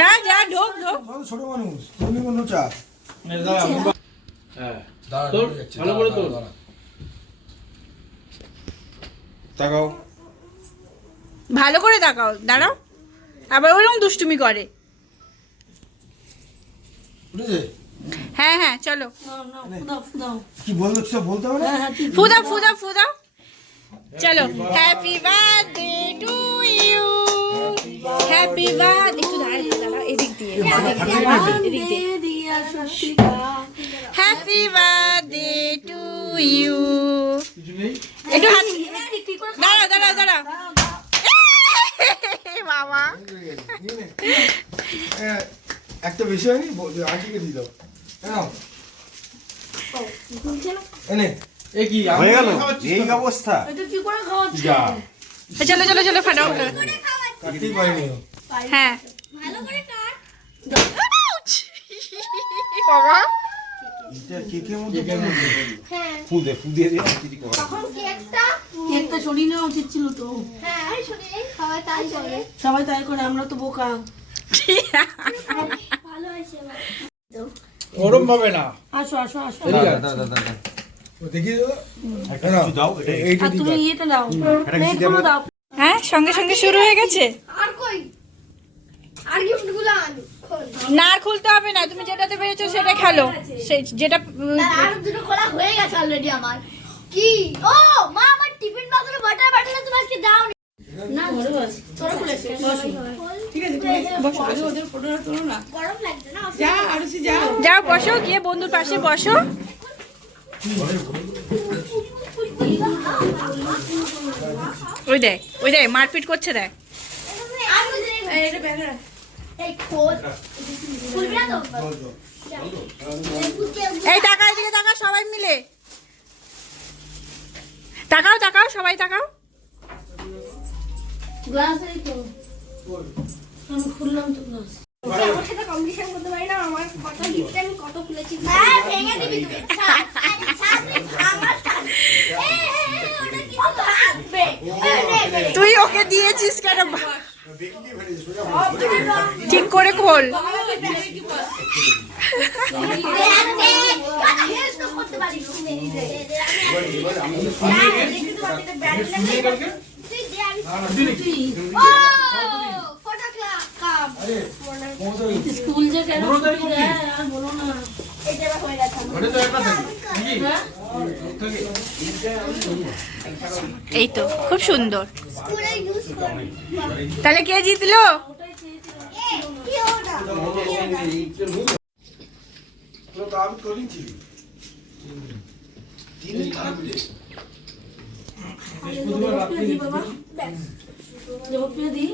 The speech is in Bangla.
যা যা ঢোক ঢোক। ছোট মানুষ তুমি কোনো চা হ্যাঁ তোর ভালো করে তোর তাকাও ভালো করে তাকাও, দাঁড়াও। আবার ওরকম দুষ্টুমি করে। বুঝেছে হ্যাঁ হ্যাঁ চলো। কি বললো সব বলতে হবে না ফুদাও ফুদাও ফুদাও। চলো happy birthday to you, happy birthday. একটু দাঁড়াও এদিক দিয়ে, এদিক দিয়ে। Happy birthday to you. একটু হাত দাঁড়াও দাঁড়াও দাঁড়াও। বাবা একটা বেশি হয়নি আন্টিকে দিয়ে দাও এনে এ কি হয়ে গেল এই অবস্থা যা চলো চলো চলো ফাটাও। কাটতেই পারিনি হ্যাঁ ভালো করে কাট। বাবা এটা কেকের মধ্যে ফুদে ফুদে দিয়ে কিছু করা তখন কেকটা কেকটা সরিয়ে নেওয়া উচিত ছিল তো। হ্যাঁ শুনে খাওয়া তাই করে সবাই তাই করে, আমরা তো বোকা। ভালো হয়েছে এবার। ওরম ভাবে না আসো আসো আসো। দেখিয়ে দাও একটা কিছু দাও এটা এইটা আর তুমি ইয়েটা দাও, এটা কিছু মেঘগুলো দাও। হ্যাঁ সঙ্গে সঙ্গে শুরু হয়ে গেছে। আর কই আর গিফটগুলো আন খোল। না আর খুলতে হবে না, তুমি যেটাতে পেরেছো সেটা খেলো। সেই যেটা আর দুটো খোলা হয়ে গেছে অলরেডি আমার। কি ও মা আমার টিফিন বক্সে বাটার বাটার তুমি আজকে দাও না ঘরে বস, ছোট করে বসো। ঠিক আছে তুমি বসো বসো, ওদের ফটোটা তোলো না। গরম লাগছে না যা আরুষি যাও। যাও বসো, গিয়ে বন্ধুর পাশে বসো। ওই দেখ মারপিট করছে দেখ। আর এই এটা ব্যাগে রাখ। এই খোল খুলবি না তো এই টাকা এদিকে টাকা, সবাই মিলে তাকাও তাকাও, সবাই তাকাও। গ্লাস এই তো আমি খুললাম তো গ্লাস। আমার সাথে কম্পিটিশন করতে পারি না। আমার কত গিফট আমি কত খুলেছি। হ্যাঁ ভেঙে দিবি তুই। সাথে আমার সাথে ওটা কি থাকবে তুই ওকে দিয়েছিস কেন? ঠিক করে খোল। করতে পারি স্কুল যে কেন ছুটি দেয় আর বলো না। ওটা তো একটা থাকে এই তো খুব সুন্দর। স্কুলে ইউজ করি তাহলে কে জিতলো? কি ওটা তো আমি করিছি তিন থাকবে বৃহস্পতিবার রাত্রি জবাব পেয়ে দিই।